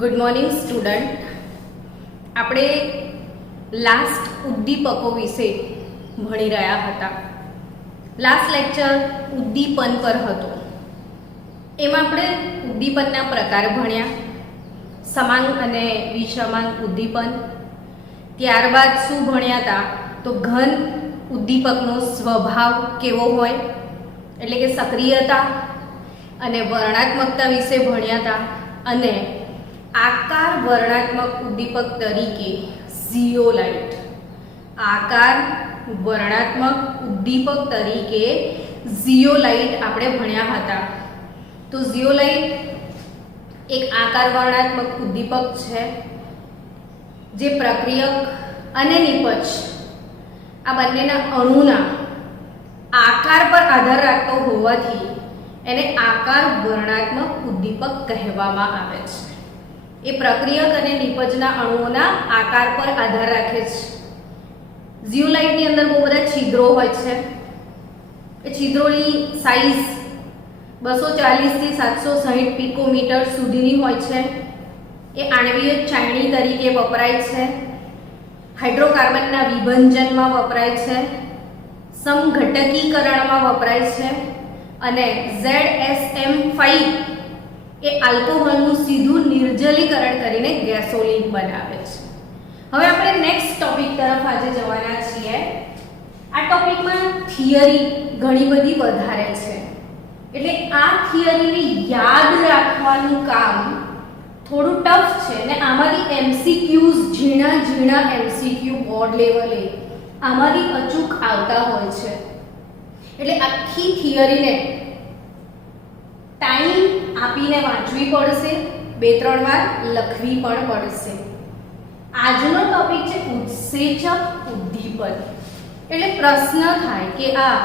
Good morning student. આપણે last ઉદ્દીપકો વિશે ભણી રહ્યા હતા. લાસ્ટ લેક્ચર ઉદ્દીપન પર હતો. એમાં આપણે ઉદ્દીપનના પ્રકાર ભણ્યા, સમાંગ અને વિસમાંગ ઉદ્દીપન. ત્યારબાદ શું ભણ્યા હતા તો ઘન ઉદ્દીપકનો સ્વભાવ કેવો હોય, એટલે કે સક્રિયતા અને વર્ણાત્મકતા વિશે ભણ્યા હતા. અને આકાર વર્ણાત્મક ઉદ્દીપક તરીકે ઝિયોલાઇટ, આકાર વર્ણાત્મક ઉદ્દીપક તરીકે ઝિયોલાઇટ આપણે ભણ્યા હતા. તો ઝિયોલાઇટ એક આકાર વર્ણાત્મક ઉદ્દીપક છે જે પ્રક્રિયક અને નિપજ આ બંનેના અણુના આકાર પર આધાર રાખતો હોવાથી એને આકાર વર્ણાત્મક ઉદ્દીપક કહેવામાં આવે છે. એ પ્રક્રિયક અને નિપજના અણુઓના આકાર પર આધાર રાખે છે. ઝિયોલાઇટની અંદર બહુ બધા છિદ્રો હોય છે. એ છિદ્રોની સાઇઝ 240 થી 760 પિકોમીટર સુધીની હોય છે. એ આણ્વીય ચાયણી તરીકે વપરાય છે, હાઇડ્રોકાર્બનના વિભંજનમાં વપરાય છે, સમઘટકીકરણમાં વપરાય છે અને ZSM5 એ આલ્કોહોલનું સીધું નિર્જલીકરણ કરીને ગેસોલિન બનાવે છે. હવે આપણે નેક્સ્ટ ટોપિક તરફ આજે જવાના છીએ. આ ટોપિકમાં થિયરી ઘણી બધી વધારે છે, એટલે આ થિયરીને યાદ રાખવાનું કામ થોડું ટફ છે ને આમાંથી MCQs ઝીણા MCQ બોર્ડ લેવલે આમાંથી અચૂક આવતા હોય છે. એટલે આખી થિયરીને ટાઈમ આપીને વાંચવી પડશે, 2-3 વાર લખવી પણ પડશે. આજનો ટોપિક છે ઉત્સેચક ઉદ્દીપન. એટલે પ્રશ્ન થાય કે આ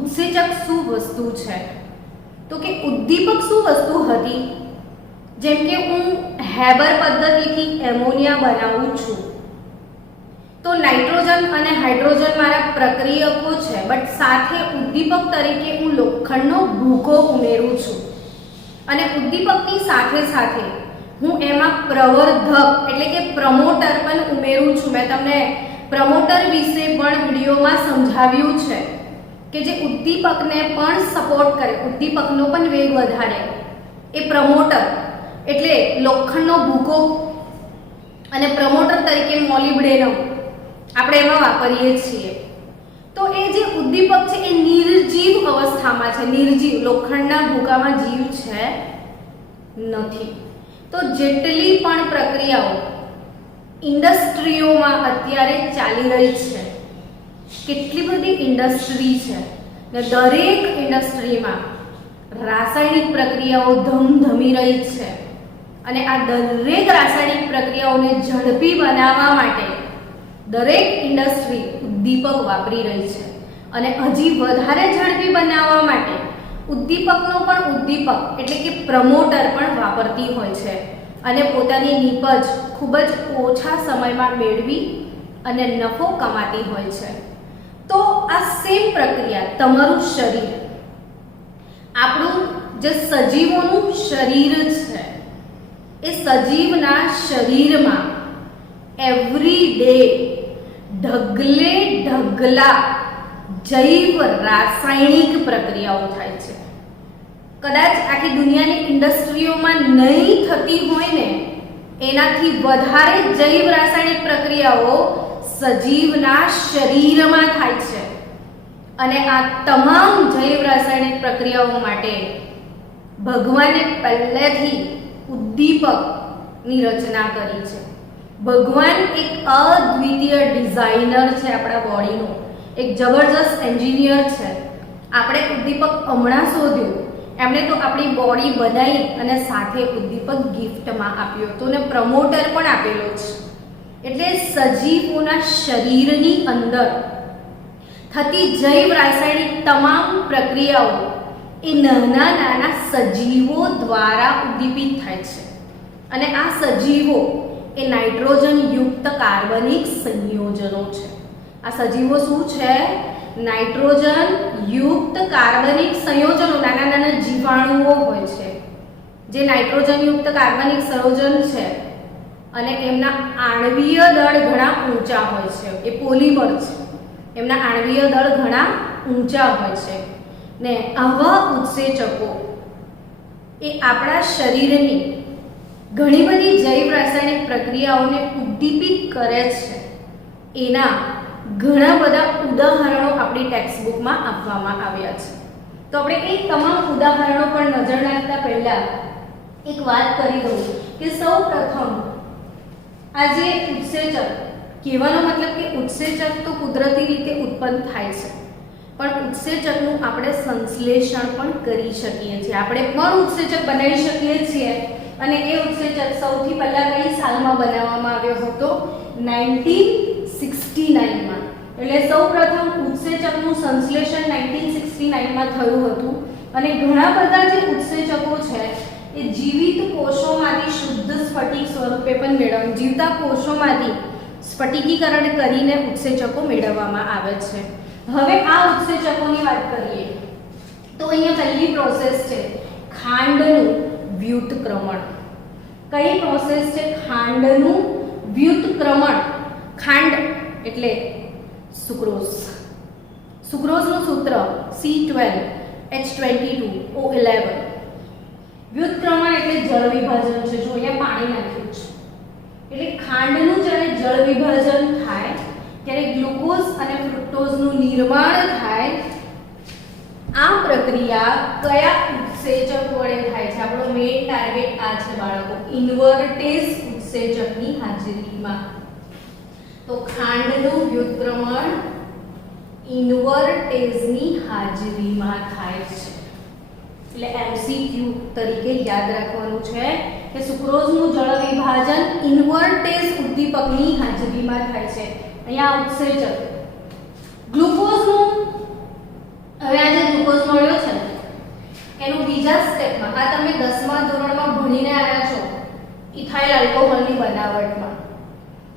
ઉત્સેચક શું વસ્તુ છે, તો કે ઉદ્દીપક શું વસ્તુ હતી. જેમ કે હું હેબર પદ્ધતિથી એમોનિયા બનાવું છું તો નાઇટ્રોજન અને હાઇડ્રોજન મારા પ્રક્રિયકો છે, બટ સાથે ઉદ્દીપક તરીકે હું લોખંડનો ભૂકો ઉમેરું છું. અને ઉદ્દીપકની સાથે સાથે હું એમાં પ્રવર્ધક એટલે કે પ્રમોટર પણ ઉમેરું છું. મેં તમને પ્રમોટર વિશે પણ વિડીયોમાં સમજાવ્યું છે કે જે ઉદ્દીપકને પણ સપોર્ટ કરે, ઉદ્દીપકનો પણ વેગ વધારે. એ પ્રમોટર એટલે લોખંડનો ભૂકો અને પ્રમોટર તરીકે મોલિબ્ડેનમ આપણે એમાં વાપરીએ છીએ. તો એ જે ઉદ્દીપક છે એ નિર્જીવ અવસ્થામાં છે. નિર્જીવ, લોખંડના ભૂકામાં જીવ છે નથી. તો જેટલી પણ પ્રક્રિયાઓ ઇન્ડસ્ટ્રીઓમાં અત્યારે ચાલી રહી છે, કેટલી બધી ઇન્ડસ્ટ્રી છે ને દરેક ઇન્ડસ્ટ્રીમાં રાસાયણિક પ્રક્રિયાઓ ધમધમી રહી છે. અને આ દરેક રાસાયણિક પ્રક્રિયાઓને ઝડપી બનાવવા માટે દરેક ઇન્ડસ્ટ્રી ઉદ્દીપક વાપરી રહી છે. અને હજી વધારે ઝડપી બનાવવા માટે ઉદ્દીપકનો પણ ઉદ્દીપક એટલે કે પ્રમોટર પણ વાપરતી હોય છે અને પોતાની નિપજ ખૂબ જ ઓછા સમયમાં મેળવી અને નફો કમાતી હોય છે. તો આ સેમ પ્રક્રિયા તમારું શરીર, આપણું જે સજીવોનું શરીર છે એ સજીવના શરીરમાં એવરી ડે ઢગલે ઢગલા જૈવ રાસાયણિક પ્રક્રિયાઓ થાય છે. કદાચ આખી દુનિયાની ઇન્ડસ્ટ્રીઓમાં નહીં થતી હોય ને એનાથી વધારે જૈવ રાસાયણિક પ્રક્રિયાઓ સજીવના શરીરમાં થાય છે. અને આ તમામ જૈવ રાસાયણિક પ્રક્રિયાઓ માટે ભગવાને પહેલેથી ઉદ્દીપકની રચના કરી છે. ભગવાન એક અદ્વિતીય ડિઝાઇનર છે આપણા બોડીનો, એક જબરજસ્ત એન્જિનિયર છે. આપણે ઉદ્દીપક હમણાં શોધ્યું, એમણે તો આપણી બોડી બનાવી અને સાથે ઉદ્દીપક ગિફ્ટમાં આપ્યો હતો ને પ્રમોટર પણ આપેલો છે. એટલે સજીવોના શરીરની અંદર થતી જૈવ રાસાયણિક તમામ પ્રક્રિયાઓ એ નાના સજીવો દ્વારા ઉદ્દીપિત થાય છે. અને આ સજીવો એ નાઇટ્રોજન યુક્ત કાર્બનિક સંયોજનો છે. આ સજીવો શું છે? નાઇટ્રોજન યુક્ત કાર્બનિક સંયોજનો, નાના જીવાણુઓ હોય છે. જે નાઇટ્રોજનયુક્ત કાર્બનિક સંયોજન છે અને એમના આણ્વીય દળ ઘણા ઊંચા હોય છે, એ પોલિમર છે, એમના આણ્વીય દળ ઘણા ઊંચા હોય છે ને આવા ઉત્સેચકો એ આપણા શરીરની ઘણી બધી જૈવ રાસાયણિક પ્રક્રિયાઓને ઉદ્દીપિત કરે છે. એના ઘણા બધા ઉદાહરણો આપણી ટેક્સ્ટ બુકમાં આપવામાં આવ્યા છે. તો આપણે એ તમામ ઉદાહરણો પર નજર નાખતા પહેલા એક વાત કરી દઉં કે સૌ પ્રથમ આ જે ઉત્સેચક, કહેવાનો મતલબ કે ઉત્સેચક તો કુદરતી રીતે ઉત્પન્ન થાય છે, પણ ઉત્સેચકનું આપણે સંશ્લેષણ પણ કરી શકીએ છીએ. આપણે પણ ઉત્સેચક બનાવી શકીએ છીએ અને એ ઉત્સેચક સૌથી પહેલા કઈ સાલમાં બનાવવામાં આવ્યો હતો? 1969 માં. એટલે સૌપ્રથમ ઉત્સેચકનું સંશ્લેષણ 1969 માં થયું હતું અને ઘણા બધા જે ઉત્સેચકો છે એ જીવિત કોષોમાંથી શુદ્ધ સ્ફટિક સ્વરૂપે પણ જીવતા કોષોમાંથી સ્ફટિકીકરણ કરીને ઉત્સેચકો મેળવવામાં આવે છે. હવે આ ઉત્સેચકોની વાત કરીએ તો અહીંયા પહેલી પ્રોસેસ છે ખાંડનું વ્યુત્ક્રમણ. કઈ પ્રોસેસ છે? ખાંડનું વ્યુત્ક્રમણ. ખાંડ એટલે સુક્રોઝ. સુક્રોઝનું સૂત્ર C12H22O11. વ્યુત્ક્રમણ એટલે જળ વિભાજન છે. જો અહીંયા પાણી નાખ્યું છે એટલે ખાંડનું જ્યારે જળ વિભાજન થાય ત્યારે ગ્લુકોઝ અને ફ્રુક્ટોઝનું નિર્માણ થાય. આ પ્રક્રિયા કયા ઉત્સેચક વડે થાય છે? આપણો મેઇન ટાર્ગેટ આ છે બાળકો, ઇન્વર્ટેઝ ઉત્સેચકની હાજરીમાં. તો ખાંડનું વ્યુત્ક્રમણ ઇન્વર્ટેઝની હાજરીમાં થાય છે. એટલે MCQ તરીકે યાદ રાખવાનું છે કે સુક્રોઝનું જળ વિભાજન ઇન્વર્ટેઝ ઉદ્દીપકની હાજરીમાં થાય છે. અહીંયા ઉત્સેચક ગ્લુકોઝનું, હવે આ જે ગ્લુકોઝ મળ્યો છે એનું બીજા સ્ટેપમાં, આ તમે 10મા ધોરણમાં ભણીને આવ્યા છો ઇથાઇલ આલ્કોહોલની બનાવટમાં,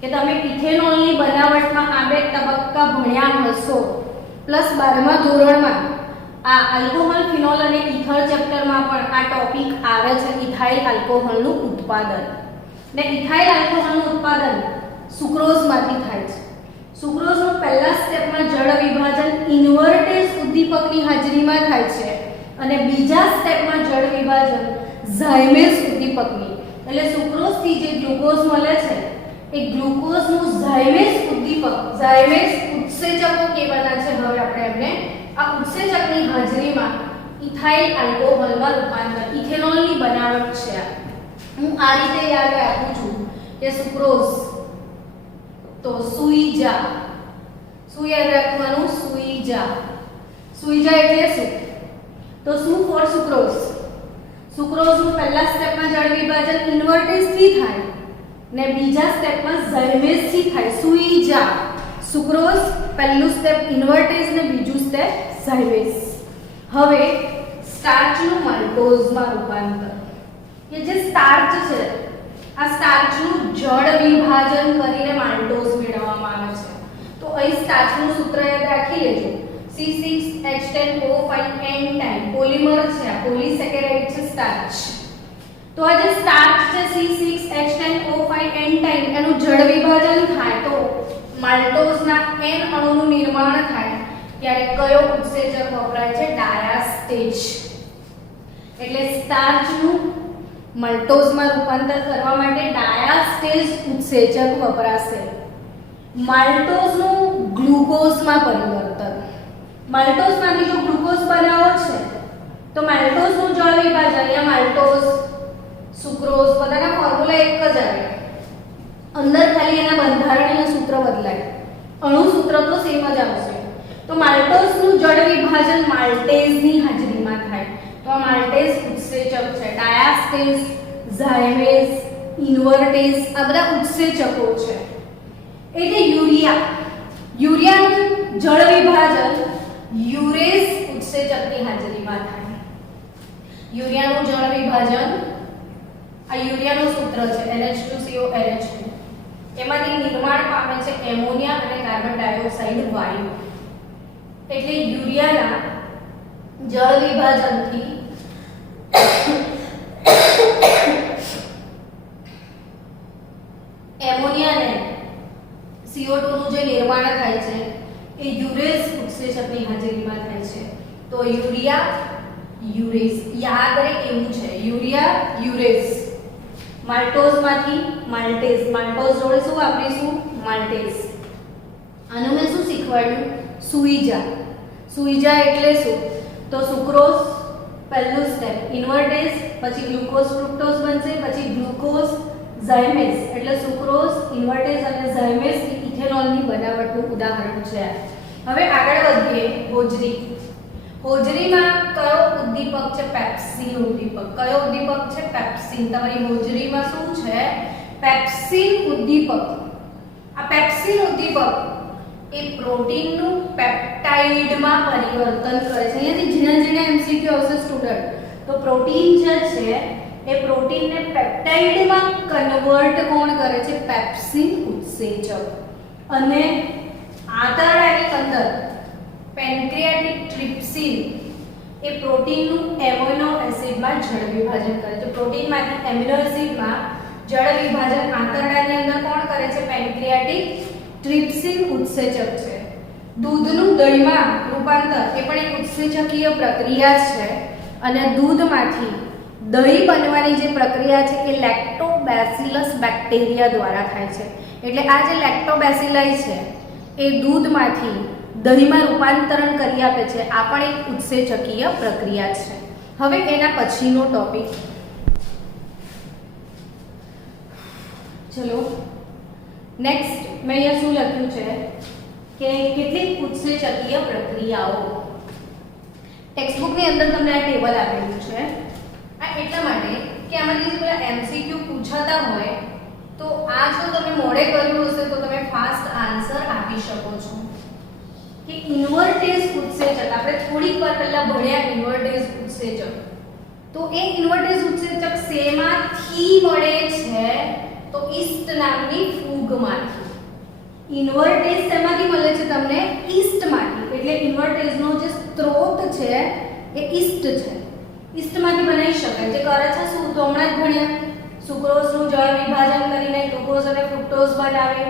કે તમે ઇથેનોલની બનાવટમાં આ બે તબક્કા ભણ્યા હશો, પ્લસ 12મા ધોરણમાં આ આલ્કોહોલ, ફિનોલ અને ઇથર ચેપ્ટરમાં પણ આ ટોપિક આવે છે, ઇથાઇલ આલ્કોહોલનું ઉત્પાદન. ને ઇથાઇલ આલ્કોહોલનું ઉત્પાદન સુક્રોઝમાંથી થાય છે. સુક્રોઝનું પહેલા સ્ટેપમાં જળ વિભાજન ઇન્વર્ટેઝ ઉદ્દીપકની હાજરીમાં થાય છે અને બીજા સ્ટેપમાં જળ વિભાજન ઝાયમેઝ ઉદ્દીપકની. એટલે સુક્રોઝથી જે ગ્લુકોઝ મળે છે એ ગ્લુકોઝનું ઝાયમેઝ ઉદ્દીપક, ઝાયમેઝ ઉત્સેચકો કહેવાના છે. હવે આપણે એમને આ ઉત્સેચકની હાજરીમાં ઇથાઇલ આલ્કોહોલમાં રૂપાંતર, ઇથેનોલની બનાવટ છે. હું આ રીતે યાદ રાખું છું કે સુક્રોઝ તો સુઈજા, શું યાદ રાખવાનું? સુઈજા. સુઈજા એટલે શું? તો શું ફોર સુક્રોઝ? સુક્રોઝનું પહેલા સ્ટેપમાં જળ વિભાજન ઇન્વર્ટેઝ થી થાય ને બીજા સ્ટેપમાં ઝાયમેઝ થી થાય. સુઈજા સુક્રોઝ, પહેલું સ્ટેપ ઇન્વર્ટેઝ ને બીજું સ્ટેપ ઝાયમેઝ. હવે સ્ટાર્ચનું માલ્ટોઝમાં રૂપાંતર, કે જે સ્ટાર્ચ છે આ સ્ટાર્ચનું જળ વિભાજન કરીને માલ્ટોઝ મેળવવામાં આવે છે. તો અહીં સ્ટાર્ચનું સૂત્ર યાદ રાખી લેજો, C6H10O5N-, પોલિમર છે, આ પોલિસેકેરાઇડ છે સ્ટાર્ચ. તો આ જે સ્ટાર્ચ છે C6H10O5N-, એનું જળ વિભાજન થાય તો માલ્ટોઝના N અણુનું નિર્માણ થાય ત્યારે કયો ઉત્સેચક વપરાય છે? ડાયાસ્ટેજ. એટલે સ્ટાર્ચનું માલ્ટોઝમાં રૂપાંતર કરવા માટે ડાયાસ્ટેજ ઉત્સેચક વપરાશે. માલ્ટોઝનું ગ્લુકોઝમાં પરિવર્તન, માલ્ટોઝમાંથી જો ગ્લુકોઝ બનાવો છે તો માલ્ટોઝનું જળ વિભાજન, અહીંયા માલ્ટોઝ, સુક્રોઝ બધાના ફોર્મ્યુલા એક જ આવે, અંદર ખાલી એના બંધારણીય સૂત્ર બદલાય, અણુ સૂત્ર તો સેમ જ આવશે. તો માલ્ટોઝનું જળ વિભાજન માલ્ટેઝની હાજરીમાં થાય. તો આ માલ્ટેઝ ઉત્સેચક છે. ડાયાસ્ટેજ, ઝાયમેઝ, ઇન્વર્ટેઝ આ બધા ઉત્સેચકો છે. એટલે યુરિયા, યુરિયાનું જળ વિભાજન યુરેઝ ઉત્સેચકની હાજરીમાં થાય. યુરિયાનું જળ વિભાજન, આ યુરિયાનું સૂત્ર છે NH2CONH2, એમાંથી નિર્માણ પામે છે એમોનિયા અને કાર્બન ડાયોક્સાઇડ વાયુ. એટલે યુરિયાના જળ વિભાજનથી યુરિયા યુરેઝ, યાદ રહે એવું છે, યુરિયા યુરેઝ. માલ્ટોઝમાંથી માલ્ટેઝ, માલ્ટોઝ જોડે શું વાપરીશું? માલ્ટેઝ. આનું મેં શું શીખવાડ્યું? સુઈજા. સુઈજા એટલે શું? તો સુક્રોઝ પહેલું સ્ટેપ, ઇન્વર્ટેઝ, પછી ગ્લુકોઝ ફ્રુક્ટોઝ બનશે, પછી ગ્લુકોઝ ઝાયમેઝ, એટલે સુક્રોઝ, ઇન્વર્ટેઝ અને ઝાયમેઝ ઇથેનોલની બનાવટનું ઉદાહરણ છે. હવે આગળ વધીએ. હોજરી. હોજરીમાં કયો ઉદ્દીપક છે? પેપ્સિન ઉદ્દીપક. કયો ઉદ્દીપક છે? પેપ્સિન. તમારી હોજરીમાં શું છે? પેપ્સિન ઉદ્દીપક. આ પેપ્સિન ઉદ્દીપક એ પ્રોટીનનું પેપ્ટાઇડમાં પરિવર્તન કરે છે. અહીંયાથી ઝીણા ઝીણા એમસીક્યુ આવશે સ્ટુડન્ટ. તો પ્રોટીન જે છે એ પ્રોટીનને પેપ્ટાઇડમાં કન્વર્ટ કોણ કરે છે? પેપ્સિન ઉત્સેચક. અને આંતરડાની અંદર પેન્ક્રિયાટિક ટ્રિપ્સિન એ પ્રોટીનનું એમિનો એસિડમાં જળ વિભાજન કરે છે. પ્રોટીનમાંથી એમિનો એસિડમાં જળ વિભાજન આંતરડાની અંદર કોણ કરે છે? પેન્ક્રિયાટિક ટ્રિપ્સિન ઉત્સેચક છે. દૂધનું દહીંમાં રૂપાંતર એ પણ એક ઉત્સેચકીય પ્રક્રિયા છે. અને દૂધમાંથી દહીં બનવાની જે પ્રક્રિયા છે એ લેક્ટોબેસિલસ બેક્ટેરિયા દ્વારા થાય છે. એટલે આ જે લેક્ટોબેસિલાઈ છે એ દૂધમાંથી દહીંમાં રૂપાંતરણ કરી આપે છે. આ પણ એક ઉત્સેચકીય પ્રક્રિયા છે. હવે એના પછીનો ટોપિક, ચલો નેક્સ્ટ મેં અહીંયા શું લખ્યું છે કે કેટલીક ઉત્સેચકીય પ્રક્રિયાઓ. ટેક્સ્ટબુકની અંદર તમને આ ટેબલ આપેલું છે. આ એટલા માટે કે આમાંથી જે પેલા એમસીક્યુ પૂછાતા હોય તો આ જો તમે મોડે કર્યું હશે તો તમે ફાસ્ટ આન્સર આપી શકો છો. કે ઇન્વર્ટેઝ ઉત્સેચક આપણે થોડીક વાર પહેલા ભણ્યા. ઇન્વર્ટેઝ ઉત્સેચક, તો એ ઇન્વર્ટેઝ ઉત્સેચક શેમાંથી મળે છે? તો ઈસ્ટ નામની ફૂગમાંથી. ઇન્વર્ટેઝ શેમાંથી મળે છે તમને? ઈસ્ટમાંથી. એટલે ઇન્વર્ટેઝનો જે સ્ત્રોત છે એ ઈસ્ટ છે. ઈસ્ટમાંથી બનાવી શકાય. જે કરે છે શું? તો હમણાં જ ભણ્યા. સુક્રોઝનું જળ વિભાજન કરીને ગ્લુકોઝ અને ફ્રુક્ટોઝ બનાવે.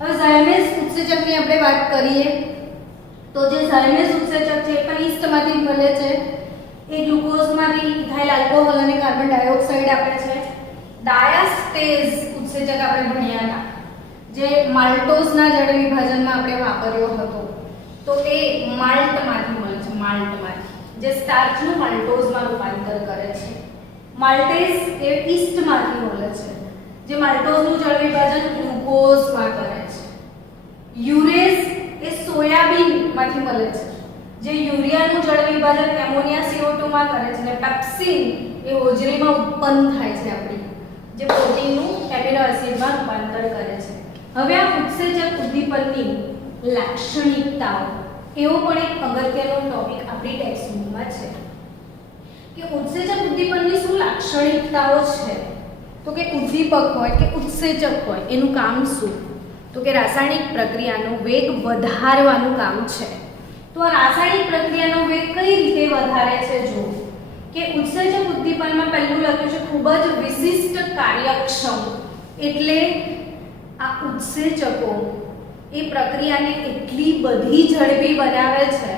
હવે ઝાયમેઝ ઉત્સેચકની આપણે વાત કરીએ તો જે ઝાયમેઝ ઉત્સેચક છે એ પણ ઈસ્ટમાંથી મળે છે. એ ગ્લુકોઝમાંથી ઇથાઇલ આલ્કોહોલ અને કાર્બન ડાયોક્સાઇડ આપે છે. ડાયાસ્ટેઝ ઉત્સેચક આપણે ભણ્યા હતા જે માલ્ટોઝના જળ વિભાજનમાં આપણે વાપર્યો હતો. તો એ માલ્ટમાંથી મળે છે. માલ્ટમાંથી જે સ્ટાર્ચનું માલ્ટોઝમાં રૂપાંતર કરે છે. માલ્ટેઝ એ ઈસ્ટમાંથી મળે છે જે માલ્ટોઝનું જળ વિભાજન ગ્લુકોઝમાં કરે છે. યુરેઝ એ સોયાબીનમાંથી મળે છે જે યુરિયાનું જળ વિભાજન એમોનિયા CO2 માં કરે છે. અને પેપ્સિન એ હોજરીમાં ઉત્પન્ન થાય છે આપણી, જે પ્રોટીનનું એમિનો એસિડમાં રૂપાંતર કરે છે. હવે આ ઉત્સેચક ઉદ્દીપનની લાક્ષણિકતાઓ એવો પણ એક અગત્યનો ટોપિક આપણી ટેક્સ્ટબુકમાં છે કે ઉત્સેચક ઉદ્દીપનની શું લાક્ષણિકતાઓ છે? તો કે ઉદ્દીપક હોય કે ઉત્સેચક હોય એનું કામ શું? તો કે રાસાયણિક પ્રક્રિયાનો વેગ વધારવાનું કામ છે. તો આ રાસાયણિક પ્રક્રિયાનો વેગ કઈ રીતે વધારે છે? જો કે ઉત્સેચક ઉદ્દીપનમાં પહેલું લખ્યું છે ખૂબ જ વિશિષ્ટ કાર્યક્ષમ. એટલે આ ઉત્સેચકો એ પ્રક્રિયાને એટલી બધી ઝડપી બનાવે છે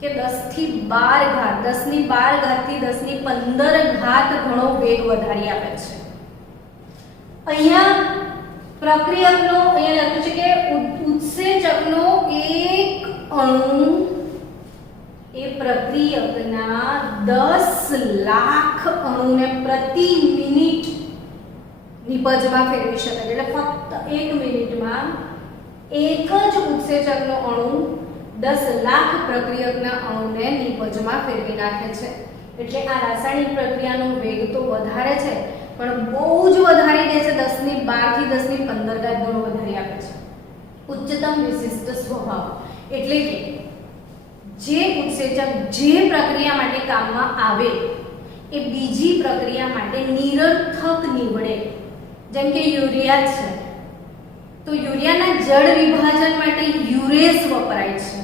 કે 10 થી 12 ઘાત, 10 ની 12 ઘાત થી 10 ની 15 ઘાત ઘણો વેગ વધારી આપે છે. અહીંયા પ્રક્રિયકનો અહીંયા લખ્યું છે કે ઉત્સેચકનો એક અણુ એ પ્રક્રિયકના 10 લાખ અણુને પ્રતિ મિનિટ નિપજમાં ફેરવી શકે. એટલે ફક્ત 1 મિનિટમાં એક જ ઉત્સેચકનો અણુ 10 લાખ પ્રક્રિયકના અણુને નિપજમાં ફેરવી નાખે છે. એટલે આ રાસાયણિક પ્રક્રિયાનો વેગ તો વધારે છે પણ બહુ જ વધારી દે છે. 10 ની 12 થી 10 ની 15 ઘાત ગણો વધારી આપે છે. ઉચ્ચતમ વિશિષ્ટ સ્વભાવ એટલે કે જે ઉત્સેચક જે પ્રક્રિયા માટે કામમાં આવે એ બીજી પ્રક્રિયા માટે નિરર્થક નીવડે. જેમ કે યુરિયા છે તો યુરિયાના જળ વિભાજન માટે યુરેઝ વપરાય છે.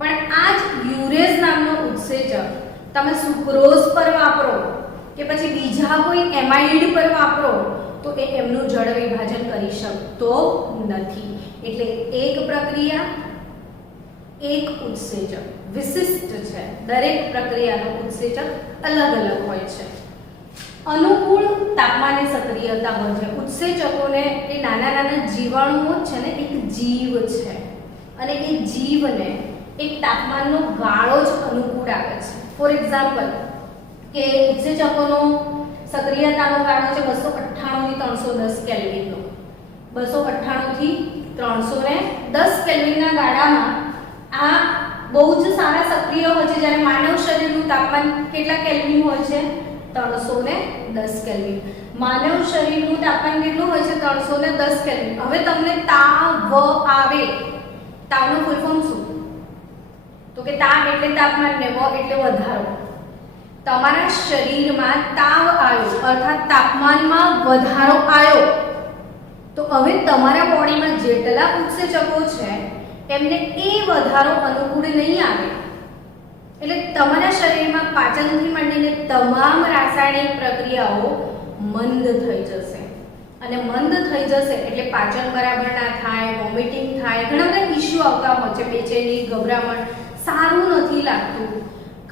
પણ આ જ યુરેઝ નામનો ઉત્સેચક તમે સુક્રોઝ પર વાપરો કે પછી બીજા કોઈ એમાઇડ પર વાપરો તો એ એમનું જળ વિભાજન કરી શકતો નથી. એટલે એક પ્રક્રિયા એક ઉત્સેચક વિશિષ્ટ છે. દરેક પ્રક્રિયાનો ઉત્સેચક અલગ અલગ હોય છે. અનુકૂળ તાપમાને સક્રિયતા વધે. ઉત્સેચકોને એ નાના નાના જીવાણુઓ છે ને એક જીવ છે અને એ જીવને એક તાપમાનનો ગાળો જ અનુકૂળ આવે છે. ફોર એક્ઝામ્પલ કે ઉત્સેચકોનો સક્રિયતાનો ગાળો છે 298 થી 310 કેલ્વિનનો. 298 થી 310 કેલ્વિનના ગાળામાં આ બહુ જ સારા સક્રિય હોય છે. જ્યારે માનવ શરીરનું તાપમાન કેટલા કેલ્વિન હોય છે? 310 કેલ્વિન. માનવ શરીરનું તાપમાન કેટલું હોય છે? 310 કેલ્વિન. હવે તમને તાવ આવે, તાવનું ફૂલ ફોર્મ શું? તો કે તા એટલે તાપમાન ને વ એટલે વધારો. તમારા શરીરમાં તાવ આવ્યો અર્થાત તાપમાનમાં વધારો આવ્યો તો હવે તમારા બોડીમાં જેટલા ઉત્સેચકો છે એમને એ વધારો અનુકૂળ નહીં આવે. એટલે તમારા શરીરમાં પાચનથી માંડીને તમામ રાસાયણિક પ્રક્રિયાઓ મંદ થઈ જશે અને મંદ થઈ જશે એટલે પાચન બરાબર ના થાય, વોમિટિંગ થાય, ઘણા બધા ઇશ્યુ આવતા હોય છે. બેચેની, ગભરામણ, સારું નથી લાગતું,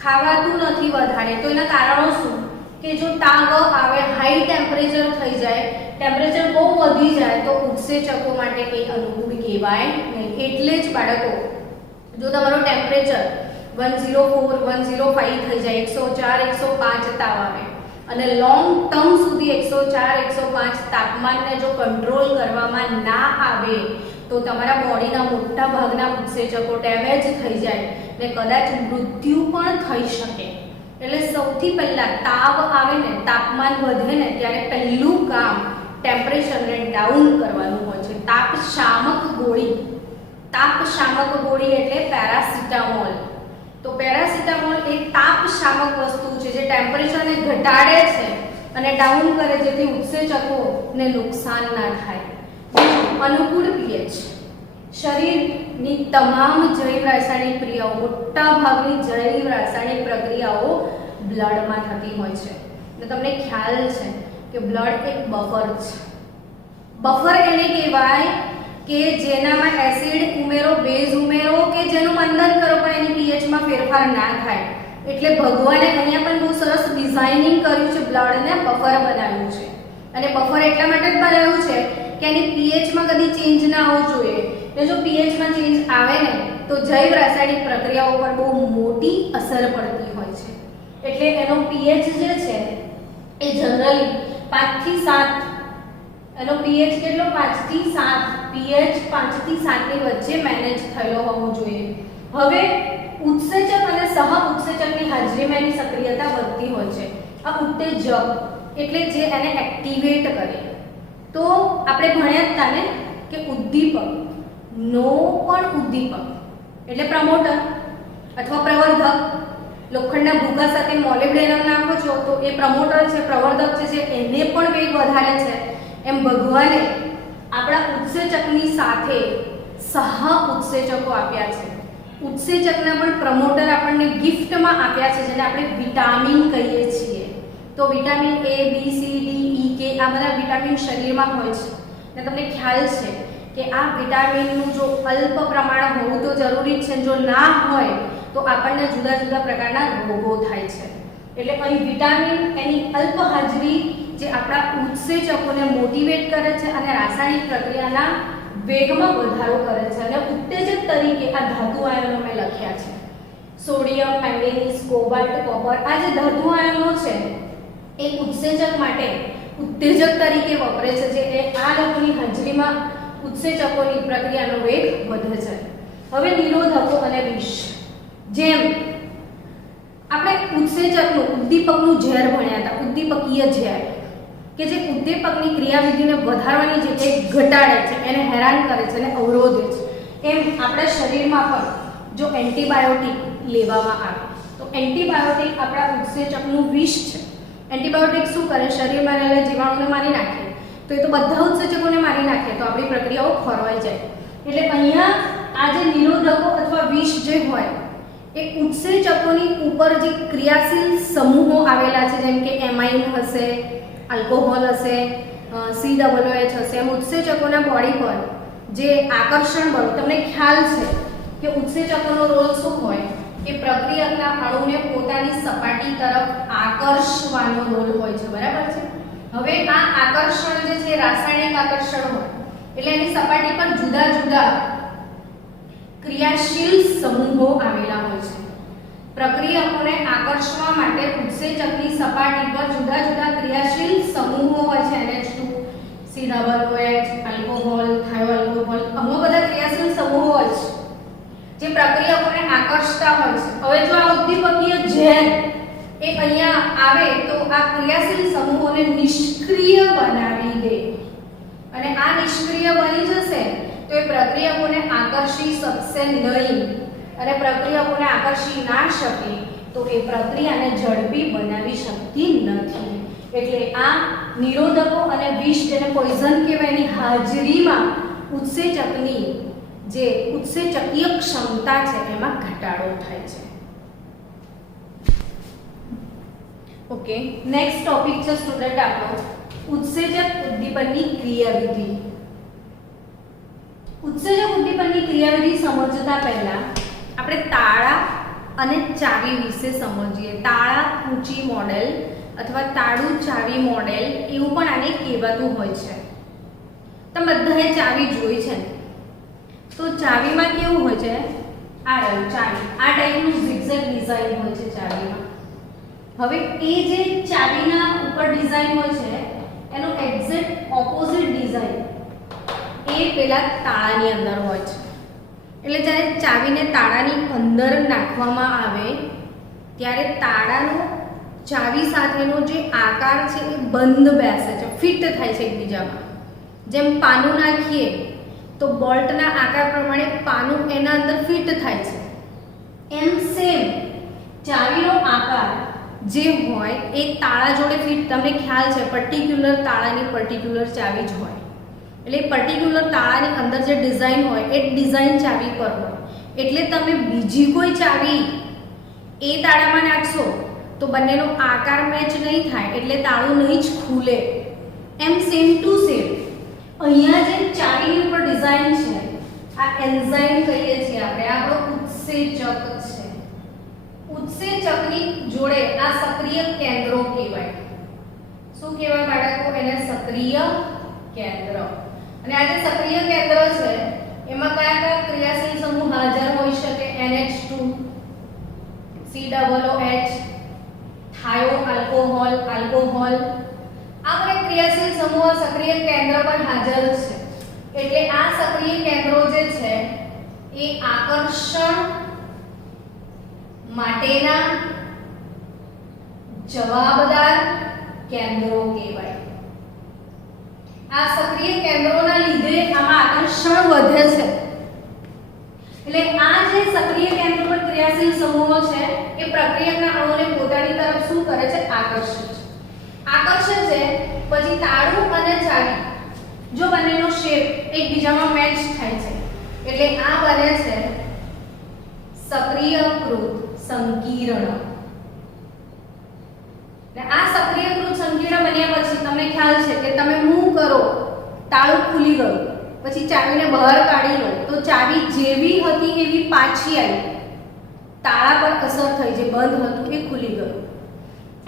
ખાવાતું નથી વધારે. તો એના કારણો શું? કે જો તાવ આવે, હાઈ ટેમ્પરેચર થઈ જાય, ટેમ્પરેચર બહુ વધી જાય તો ઉત્સેચકો માટે એ અનુકૂળ કહેવાય નહીં. એટલે જ બાળકો, જો તમારો ટેમ્પરેચર 104, 105 થઈ જાય, 104, 105 તાવ આવે અને લોંગ ટર્મ સુધી 104, 105 તાપમાનને જો કંટ્રોલ કરવામાં ના આવે તો તમારા બોડીના મોટા ભાગના ઉત્સેચકો ડેમેજ થઈ જાય ને કદાચ મૃત્યુ પણ થઈ શકે. એટલે સૌથી પહેલા તાવ આવે ને, તાપમાન વધે ને ત્યારે પહેલું કામ ટેમ્પરેચરને ડાઉન કરવાનું હોય છે. તાપશામક ગોળી. તાપશામક ગોળી એટલે પેરાસિટામોલ. તો પેરાસિટામોલ એ તાપશામક વસ્તુ છે જે ટેમ્પરેચરને ઘટાડે છે અને ડાઉન કરે જેથી ઉત્સેચકોને નુકસાન ના થાય. અનુકૂળ પીએચ. શરીરની તમામ જૈવ રાસાયણિક ક્રિયાઓ, મોટા ભાગની જૈવ રાસાયણિક પ્રક્રિયાઓ બ્લડમાં થતી હોય છે. અને તમને ખ્યાલ છે કે બ્લડ એક બફર છે. બફર એને કહેવાય કે જેનામાં એસિડ ઉમેરો, બેઝ ઉમેરો કે જેનું મંથન કરો પણ એની પીએચમાં ફેરફાર ના થાય. એટલે ભગવાને અહીંયા પણ બહુ સરસ ડિઝાઇનિંગ કર્યું છે, બ્લડને બફર બનાવ્યું છે. અને બફર એટલા માટે જ બનાવ્યું છે કે એની પીએચમાં કદી ચેન્જ ના આવવો જોઈએ. એટલે જો પીએચમાં ચેન્જ આવે ને તો જૈવ રાસાયણિક પ્રક્રિયાઓ પર બહુ મોટી અસર પડતી હોય છે. એટલે એનો પીએચ જે છે એ જનરલી 5 થી 7, એનો પીએચ કેટલો? 5 થી 7. પીએચ 5 થી 7 ની વચ્ચે મેનેજ થયેલો હોવો જોઈએ. હવે ઉત્સેચક અને સહ ઉત્સેચકની હાજરીમાં એની સક્રિયતા વધતી હોય છે. આ ઉત્તેજક એટલે જે એને એક્ટિવેટ કરે. તો આપણે ભણ્યા હતા ને કે ઉદ્દીપક નો પણ ઉદ્દીપક એટલે પ્રમોટર અથવા પ્રવર્ધક. લોખંડના ભૂકા સાથે મોલિબ્ડેનમ નાખો છો તો એ પ્રમોટર છે, પ્રવર્ધક છે, જે એને પણ વેગ વધારે છે. એમ ભગવાને આપણા ઉત્સેચકની સાથે સહ ઉત્સેચકો આપ્યા છે. ઉત્સેચકના પણ પ્રમોટર આપણને ગિફ્ટમાં આપ્યા છે જેને આપણે વિટામિન કહીએ છીએ. તો vitamin A, B, C, D, E, K આ બધા વિટામિન શરીરમાં હોય છે. અને તમને ખ્યાલ છે કે આ વિટામિનનું જો અલ્પ પ્રમાણ હોવું તો જરૂરી છે. જો ના હોય તો આપણને જુદા જુદા પ્રકારના રોગો થાય છે. એટલે અહીં વિટામિન એની અલ્પ હાજરી જે આપણા ઉત્સેચકોને મોટિવેટ કરે છે અને રાસાયણિક પ્રક્રિયાના વેગમાં વધારો કરે છે. અને ઉત્તેજક તરીકે આ ધાતુ આયનો મેં લખ્યા છે. સોડિયમ, મેંગેનીઝ, કોબાલ્ટ, કોપર આ જે ધાતુ આયનો છે એ ઉત્સેચક માટે ઉત્તેજક તરીકે વપરાય છે. જે આ લોકોની હાજરીમાં ઉત્સેચકોની પ્રક્રિયાનો વેગ વધે છે. હવે નિરોધકો અને વિષ. જેમ આપણે ઉત્સેચકનું, ઉદ્દીપકનું ઝેર ભણ્યા હતા, ઉદ્દીપકીય ઝેર કે જે ઉદ્દીપકની ક્રિયાવિધિને વધારવાની જગ્યાએ ઘટાડે છે, એને હેરાન કરે છે અને અવરોધે છે. એમ આપણા શરીરમાં પણ જો એન્ટીબાયોટિક લેવામાં આવે તો એન્ટીબાયોટિક આપણા ઉત્સેચકનું વિષ છે. એન્ટીબાયોટિક શું કરે? શરીરમાં રહેલા જીવાણુને મારી નાખે. તો એ તો બધા ઉત્સેચકોને મારી નાખે તો આપણી પ્રક્રિયાઓ ખોરવાઈ જાય. એટલે અહીંયા આ જે નિરોધકો અથવા વિષ જે હોય એ ઉત્સેચકોની ઉપર જે ક્રિયાશીલ સમૂહો આવેલા છે જેમ કે એમાઇન હશે, આલ્કોહોલ હશે, COOH હશે, એમ ઉત્સેચકોના બોડી પર જે આકર્ષણ બળ, તમને ખ્યાલ છે કે ઉત્સેચકોનો રોલ શું હોય કે પ્રક્રિયકના અણુને પોતાની સપાટી તરફ આકર્ષવાનો રોલ હોય છે, બરાબર છે। હવે આ આકર્ષણ જે છે રાસાયણિક આકર્ષણ હોય એટલે એની સપાટી પર જુદા જુદા ક્રિયાશીલ સમૂહો આવેલા હોય છે। પ્રક્રિયકોને આકર્ષવા માટે ઉત્સેચકની સપાટી પર જુદા જુદા ક્રિયાશીલ સમૂહો હોય છે, NH2 COOH આલ્કોહોલ થાયોઆલ્કોહોલ આવા બધા ક્રિયાશીલ સમૂહો હોય છે જે પ્રક્રિયકોને આકર્ષતા હોય છે। હવે જો આ ઉદ્દીપકીય ઝેર એ અહીંયા આવે તો આ ક્રિયાશીલ સમૂહોને નિષ્ક્રિય બનાવી દે અને આ નિષ્ક્રિય બની જશે તો એ પ્રક્રિયકોને આકર્ષી શકશે નહીં અને પ્રક્રિયકોને આકર્ષી ના શકે તો એ પ્રક્રિયાને ઝડપી બનાવી શકતી નથી। એટલે આ નિરોધકો અને વિષ જેને પોઈઝન કહેવાય એની હાજરીમાં ઉત્સેચકની જે ઉત્સેચકીય ક્ષમતા છે એમાં ઘટાડો થાય છે। ઓકે, નેક્સ્ટ ટોપિક છે સ્ટુડન્ટ આપણો ઉત્સેચક ઉદ્દીપનની ક્રિયાવિધિ। ઉત્સેચક ઉદ્દીપનની ક્રિયાવિધિ સમજતા પહેલા આપણે તાળા અને ચાવી વિશે સમજીએ। તાળા ઊંચી મોડેલ અથવા તાળું ચાવી મોડેલ એવું પણ આને કહેવાતું હોય છે। તમે બધાએ ચાવી જોઈ છે ને, તો ચાવીમાં કેવું હોય છે, આ રહ્યું ચાવી, આ ટાઈપનું zigzag ડિઝાઇન હોય છે ચાવીમાં। હવે એ જે ચાવીના ઉપર ડિઝાઇન હોય છે એનો એક્ઝેક્ટ ઓપોઝિટ ડિઝાઇન એ પેલા તાળાની અંદર હોય છે। એટલે જ્યારે ચાવીને તાળાની અંદર નાખવામાં આવે ત્યારે તાળાનો ચાવી સાથેનો જે આકાર છે એ બંધ બેસે છે, ફિટ થાય છે એકબીજામાં। જેમ પાનું નાખીએ તો બોલ્ટના આકાર પ્રમાણે પાનું એના અંદર ફિટ થાય છે, એમ સેમ ચાવીનો આકાર જે હોય એ તાળા જોડે ફિટ, તમને ખ્યાલ છે પર્ટિક્યુલર તાળાની પર્ટિક્યુલર ચાવી જ હોય એટલે પર્ટિક્યુલર તાળાની અંદર જે ડિઝાઇન હોય એ ડિઝાઇન ચાવી પર હોય। એટલે તમે બીજી કોઈ ચાવી એ તાળામાં નાખશો તો બંનેનો આકાર મેચ નહીં થાય એટલે તાળું નહીં જ ખુલે। એમ સેમ ટુ સેમ અહીંયા જે ચાવીની ઉપર ડિઝાઇન છે આ એન્ઝાઇમ કહીએ છીએ આપણે, આપણો ઉત્સેચક છે। ઉત્સેચકની જોડે આ સક્રિય કેન્દ્રો કહેવાય। શું કહેવાય બાળકો? એને સક્રિય કેન્દ્ર। અને આ જે સક્રિય કેન્દ્ર છે એમાં કયા કયા ક્રિયાશીલ સમૂહ હાજર હોઈ શકે? NH2 COOH થાયો આલ્કોહોલ આલ્કોહોલ આ બધા ક્રિયાશીલ સમૂહ સક્રિય કેન્દ્ર પર હાજર છે। એટલે આ સક્રિય કેન્દ્રો જે છે એ આકર્ષણ માટેના જવાબદાર કેન્દ્રો કહેવાય। આ સક્રિય કેન્દ્રોના લીધે આમાં આકર્ષણ વધે છે। એટલે આ જે સક્રિય કેન્દ્ર પર ક્રિયાશીલ સમૂહો છે એ પ્રક્રિયકના અણુને પોતાની તરફ શું કરે છે? આકર્ષે છે। આકર્ષે છે પછી તાળું અને ચાવી જો બંનેનો શેપ એકબીજામાં મેચ થાય છે એટલે આ બને છે સક્રિયકૃત સંકીર્ણ। આ સક્રિયકૃત સંકીર્ણ બન્યા પછી તમને ખ્યાલ છે કે તમે મૂવ કરો, તાળું ખુલી ગયું, પછી ચાવીને બહાર કાઢી લો તો ચાવી જેવી હતી એવી પાછી આવી, તાળા પર અસર થઈ, જે બંધ હતું એ ખુલી ગયું।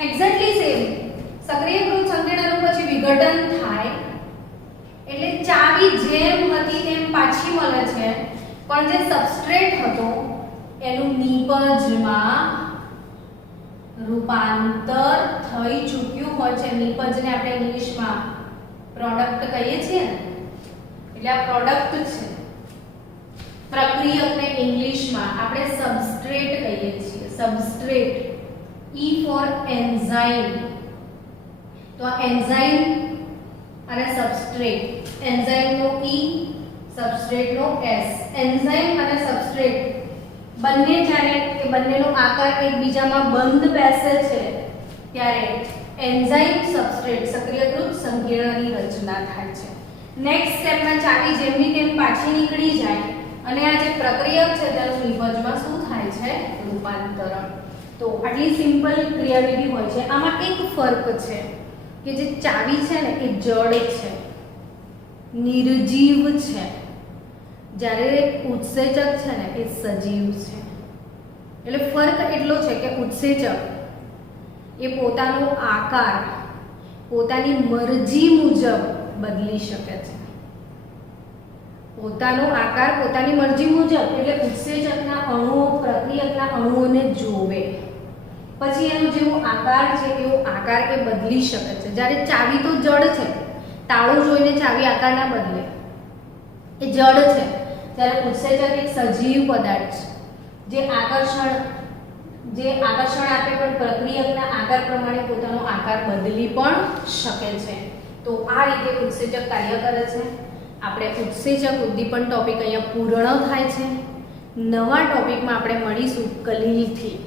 એક્ઝેક્ટલી સેમ સક્રિયકૃત સંકીર્ણનું પછી વિઘટન થાય એટલે ચાવી જેમ હતી તેમ પાછી મળે છે, પણ જે સબસ્ટ્રેટ હતો એનું નિપજમાં રૂપાંતર થઈ ચૂક્યું હોય છે। નિપજને આપણે ઇંગ્લિશમાં પ્રોડક્ટ કહીએ છીએ ને, એટલે આ પ્રોડક્ટ છે। પ્રક્રિયકને ઇંગ્લિશમાં આપણે સબસ્ટ્રેટ કહીએ છીએ, સબસ્ટ્રેટ, E ફોર એન્ઝાઇમ। તો આ એન્ઝાઇમ અને સબસ્ટ્રેટ, એન્ઝાઇમનો E, સબસ્ટ્રેટનો S। એન્ઝાઇમ અને સબસ્ટ્રેટ બંને જ્યારે એ બંનેનો આકાર એકબીજામાં બંધ બેસે છે ત્યારે એન્ઝાઇમ સબસ્ટ્રેટ સક્રિયકૃત સંકીર્ણની રચના થાય છે। નેક્સ્ટ સ્ટેપમાં ચાવી જેમની તેમ પાછી નીકળી જાય અને આ જે પ્રક્રિયક છે તેનું નિપજમાં શું થાય છે? રૂપાંતરણ। તો આટલી સિમ્પલ ક્રિયાવિધિ હોય છે। આમાં એક ફરક છે કે જે ચાવી છે ને એ જડ છે, નિર્જીવ છે, જ્યારે ઉત્સેચક છે ને એ સજીવ છે। એટલે ફરક એટલો છે કે ઉત્સેચક એ પોતાનો આકાર પોતાની મરજી મુજબ બદલી શકે છે, પોતાનો આકાર પોતાની મરજી મુજબ, એટલે ઉત્સેચકના અણુઓ પ્રક્રિયકના અણુઓને જોવે પછી એનો જેવો આકાર છે એવો આકાર એ બદલી શકે છે. જ્યારે ચાવી તો જડ છે, તાળું જોઈને ચાવી આકાર ના બદલે, એ જડ છે. જ્યારે ઉત્સેચક એક સજીવ પદાર્થ છે જે આકર્ષણ આપે પણ પ્રક્રિયકના આકાર પ્રમાણે પોતાનો આકાર બદલી પણ શકે છે. તો આ રીતે ઉત્સેચક કાર્ય કરે છે. આપણે ઉત્સેચક ઉદ્દીપન ટોપિક અહીંયા પૂર્ણ થાય છે. નવા ટોપિકમાં આપણે મળીશું કલીલથી.